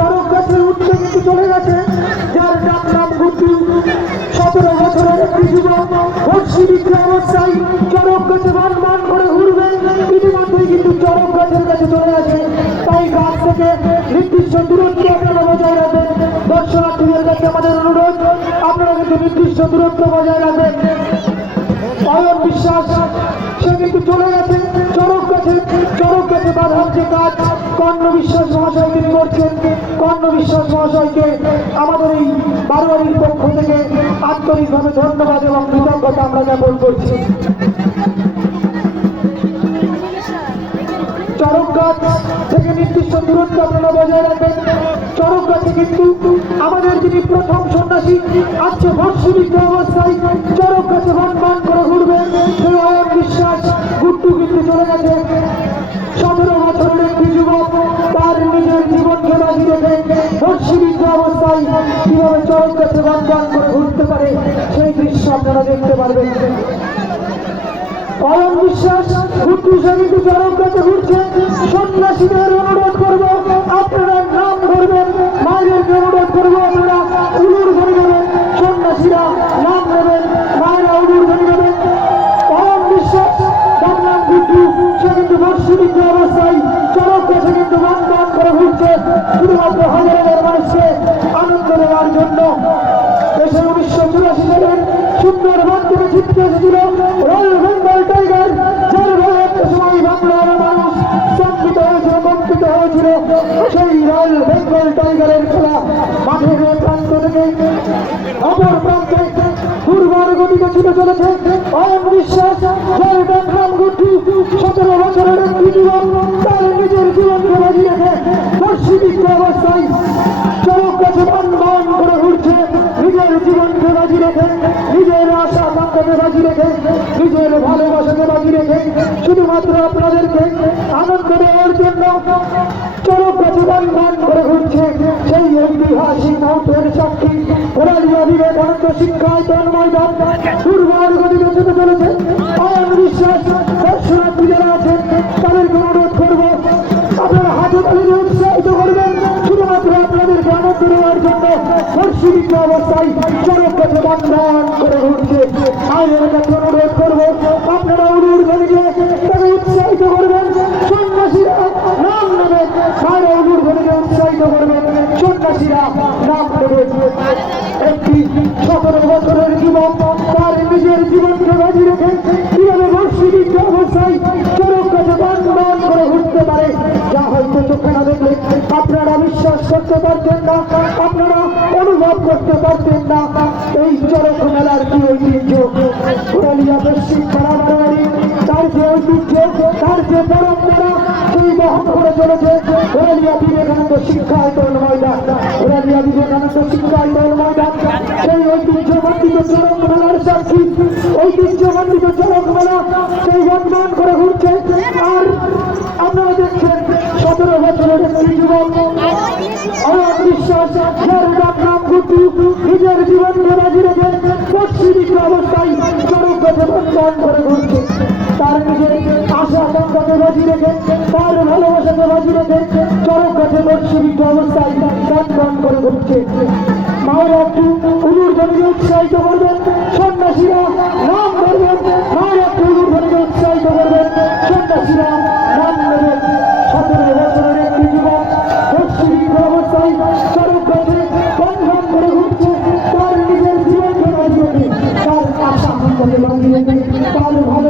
চরক গাছের উঠতে কিন্তু চলে গেছে, যার নাম গুড্ডু। 17 বছরের একটি যুবক বর্ষিবিদ্ধ অবস্থায় চরক গাছে বান বান করে ঘুরবে, ইতিমধ্যেই কিন্তু চরক গাছের কাছে চলে গেছে। তাই গাছ থেকে নির্দিষ্ট দূরত্ব আপনারা বজায় রাখবেন। দর্শনার্থীদের কাছে আমাদের অনুরোধ, আপনারা কিন্তু নির্দিষ্ট দূরত্ব বজায় রাখবেন। অয়ন বিশ্বাস সে কিন্তু চলে গেছে চরক গাছে বাঁধার যে কাজ কর্ণ বিশ্বাস মহাশয় তিনি করছেন। কর্ণ বিশ্বাস মহাশয়কে আমাদের এই বারোয়ারির পক্ষ থেকে আন্তরিকভাবে ধন্যবাদ এবং কৃতজ্ঞতা আমরা জ্ঞাপন করছি। চরক গাছ থেকে নির্দিষ্ট দূরত্ব আপনারা বজায় রাখবেন। চরক গাছে কিন্তু আমাদের যিনি প্রথম সন্ন্যাসী আজকে বর্ষবিদ্ধ অবস্থায় চরক গাছে বান বান করে ঘুরবে সেই অয়ন বিশ্বাস গুড্ডু কিন্তু চলে গেছে। 17 বছরের একটি যুবক তার নিজের জীবনকে বাজি রেখে বর্ষবিদ্ধ অবস্থায় কিভাবে চরক গাছে বান বান করে ঘুরতে পারে সেই দৃশ্য আপনারা দেখতে পারবেন। অয়ন বিশ্বাস গুড্ডু সে কিন্তু চরক গাছে ঘুরছে। সন্ন্যাসীদের অনুরোধ করবো আপনারা নাম ধরবেন, মায়েদেরকে অনুরোধ করবো আপনারা উলুর ধরে নেবেন, সন্ন্যাসীরা নাম নেবেন, মায়েরা উলুর ধরে নেবেন। অয়ন বিশ্বাস তার নাম গুড্ডু সে কিন্তু বর্ষবিদ্ধ অবস্থায় চরক গাছে কিন্তু বান বান করে ঘুরছে শুধুমাত্র হাজার মানুষকে আনন্দ দেওয়ার জন্য। দেশের 1984 সালের সুন্দরবন থেকে ছিটকে এসেছিল রয়্যাল বেঙ্গল টাইগার, যার ভয়ে একটা সময় বাংলার মানুষ স্তম্ভিত হয়েছিল, কম্পিত হয়েছিল। সেই রয়্যাল বেঙ্গল টাইগারের খেলা মাঠের প্রান্ত থেকে অপর প্রান্তে দুর্বার গতিতে ছুটে চলেছে অয়ন বিশ্বাস, যার নাম গুড্ডু। 17 বছরের একটি যুবক তার নিজের জীবনকে বাজি রেখে বর্ষবিদ্ধ অবস্থায় চরক গাছে বান বান করে ঘুরছে, নিজের জীবনকে বাজি রেখে, নিজের আশা আকাঙ্ক্ষাকে বাজি রেখে, নিজের ভালোবাসাকে বাজি রেখে শুধুমাত্র আপনাদেরকে আনন্দ দেওয়ার জন্য চরক গাছে বান বান করে ঘুরছে। সেই ঐতিহাসিক মুহূর্তের সাক্ষী ওরালিয়া বিবেকানন্দ শিক্ষায়তন ময়দান দুর্বার গতিতে ছুটে চলেছে অয়ন বিশ্বাস। দর্শনার্থী যারা আছেন তাদেরকে অনুরোধ করবো আপনারা হাতে তালিয়ে উৎসাহিত করবেন শুধুমাত্র আপনাদেরকে আনন্দ দেওয়ার জন্য। বর্ষবিদ্ধ অবস্থায় চরক গাছে বান বান করে ঘুরছে। আইনের কাছে অনুরোধ করবো আপনারা উলুর গলিকে তাকে উৎসাহিত করবেন, সন্ন্যাসীরা নাম নেবেন, মায়েরা উলুর গলিকে উৎসাহিত করবেন, সন্ন্যাসীরা নাম নেবেন। একটি 17 বছরের যুবক তার নিজের জীবনকে বাজি রেখে কিভাবে বর্ষবিদ্ধ অবস্থায় চরক গাছে বান বান করে ঘুরতে পারে যা হয়তো চোখে না দেখলে আপনারা বিশ্বাস করতে পারতেন না, আপনারা অনুভব করতে পারতেন না। এই চরক মেলার কি ঐতিহ্য, ওরালিয়া পশ্চিম পাড়া বারোয়ারি তার যে ঐতিহ্য, তার যে পরম্পরা সেই বহন করে চলেছে ওরালিয়া বিবেকানন্দ শিক্ষায়তন ময়দান। ওরালিয়া বিবেকানন্দ শিক্ষায়তন ময়দান সেই ঐতিহ্যমণ্ডিত চরক মেলার সাক্ষী। ঐতিহ্যমণ্ডিত চরক মেলা সেই বান বান করে ঘুরছে। আর আপনারা দেখছেন 17 বছরের একটি যুবক অয়ন বিশ্বাস, যার নাম গুড্ডু, নিজের জীবনকে বাজি রেখে বর্ষবিদ্ধ অবস্থায় চরক গাছে বান বান করে ঘুরছে। তার নিজের আশা আকাঙ্ক্ষাকে বাজি রেখে, তার ভালোবাসাকে বাজি রেখে চরক গাছে বর্ষবিদ্ধ অবস্থায় বান বান করে ঘুরছে। মায়েরা একটু উলুর ধ্বনিকে উৎসাহিত করবেন, সন্ন্যাসীরা নাম ধরবেন, মায়েরা একটু উলুর ধ্বনিকে উৎসাহিত করবেন, সন্ন্যাসীরা নাম নেবেন। 17 বছরের একটি যুবক বর্ষবিদ্ধ অবস্থায় চরক গাছে বান বান করে ঘুরছে। তার নিজের জীবনকে বাজি রেখে, তার আশা আকাঙ্ক্ষাকে বাজি রেখে, তার ভালো